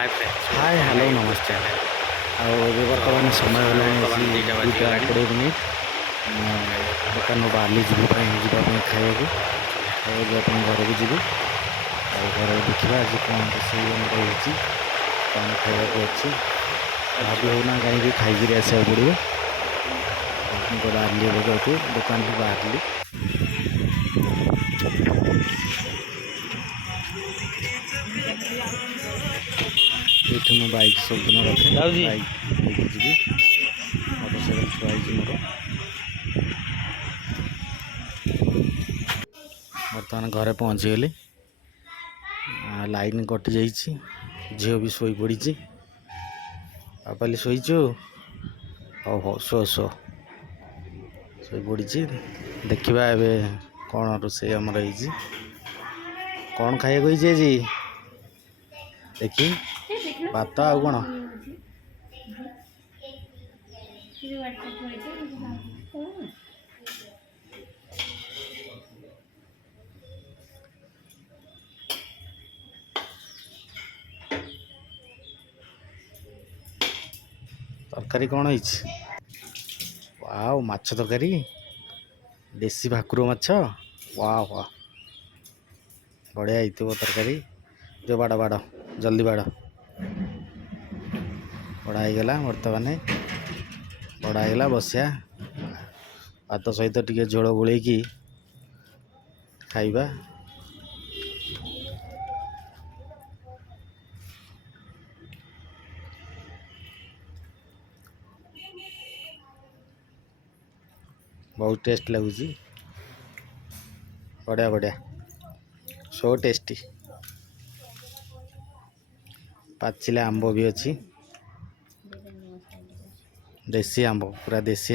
Hi hello नमस्ते ଆଉ ଏବେ ବର୍ତ୍ତମାନ ସମୟ ହେଲାଣି ଆସି 2:20 ଦୋକାନରୁ ବାହାରିଲି ଯିବା ପାଇଁ ଖାଇବାକୁ ଯିବା ପାଇଁ ଘରକୁ ଯିବି। ଆଉ ଘରେ ଦେଖିବା ଆଜି କ'ଣ ରୋଷେଇ ଆମର ହେଇଛି, କ'ଣ ଖାଇବାକୁ ଅଛି ଭାବି ହେଉନା, କାହିଁକି ଖାଇକିରି ଆସିବାକୁ ପଡ଼ିବ। ମୁଁ ତ ବାହାରିଲି ଏବେ ଯେହେତୁ ଦୋକାନରୁ ବାହାରିଲି। ଏଇଠି ମୁଁ ବାଇକ୍ ସବୁଦିନ ରଖେ, ବାଇକ୍ ନେଇକି ଯିବି। ମୋଟରସାଇକେଲ ଥୁଆ ହେଇଛି ମୋର। ବର୍ତ୍ତମାନ ଘରେ ପହଞ୍ଚିଗଲି। ଲାଇନ୍ କଟି ଯାଇଛି, ଝିଅ ବି ଶୋଇପଡ଼ିଛି। ବାପାଲି ଶୋଇଛୁ? ହଉ ହଉ ଶୋଇପଡ଼ିଛି। ଦେଖିବା ଏବେ କ'ଣ ରୋଷେଇ ଆମର ହେଇଛି, କ'ଣ ଖାଇବାକୁ ହେଇଛି ଆଜି। ଦେଖି ଭାତ ଆଉ କ'ଣ? ତରକାରୀ କ'ଣ ହେଇଛି? ୱାଓ, ମାଛ ତରକାରୀ, ଦେଶୀ ଭାକୁର ମାଛ। ୱାଓ ୱାଓ, ବଢ଼ିଆ ହେଇଥିବ ତରକାରୀ। ଯେଉଁ ବାଡ଼ ଜଲ୍ଦି ବାଡ଼। ବଢ଼ା ହେଇଗଲା। ବର୍ତ୍ତମାନ ବଢ଼ା ହେଇଗଲା, ବସିବା। ଭାତ ସହିତ ଟିକେ ଝୋଳ ଗୋଳେଇକି ଖାଇବା। ବହୁତ ଟେଷ୍ଟ ଲାଗୁଛି, ବଢ଼ିଆ ସୋ ଟେଷ୍ଟି। ପାଚିଲା ଆମ୍ବ ବି ଅଛି, ଦେଶୀ ଆମ୍ବ, ପୁରା ଦେଶୀ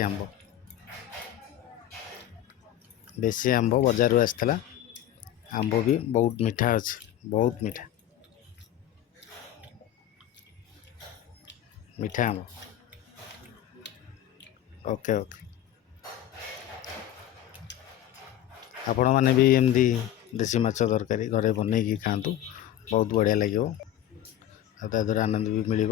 ଆମ୍ବ ବଜାରରୁ ଆସିଥିଲା। ଆମ୍ବ ବି ବହୁତ ମିଠା ଅଛି, ବହୁତ ମିଠା ଆମ୍ବ। ଓକେ। ଆପଣମାନେ ବି ଏମିତି ଦେଶୀ ମାଛ ତରକାରୀ ଘରେ ବନେଇକି ଖାଆନ୍ତୁ, ବହୁତ ବଢ଼ିଆ ଲାଗିବ। ଆଉ ତା ଦ୍ୱାରା ଆନନ୍ଦ ବି ମିଳିବ।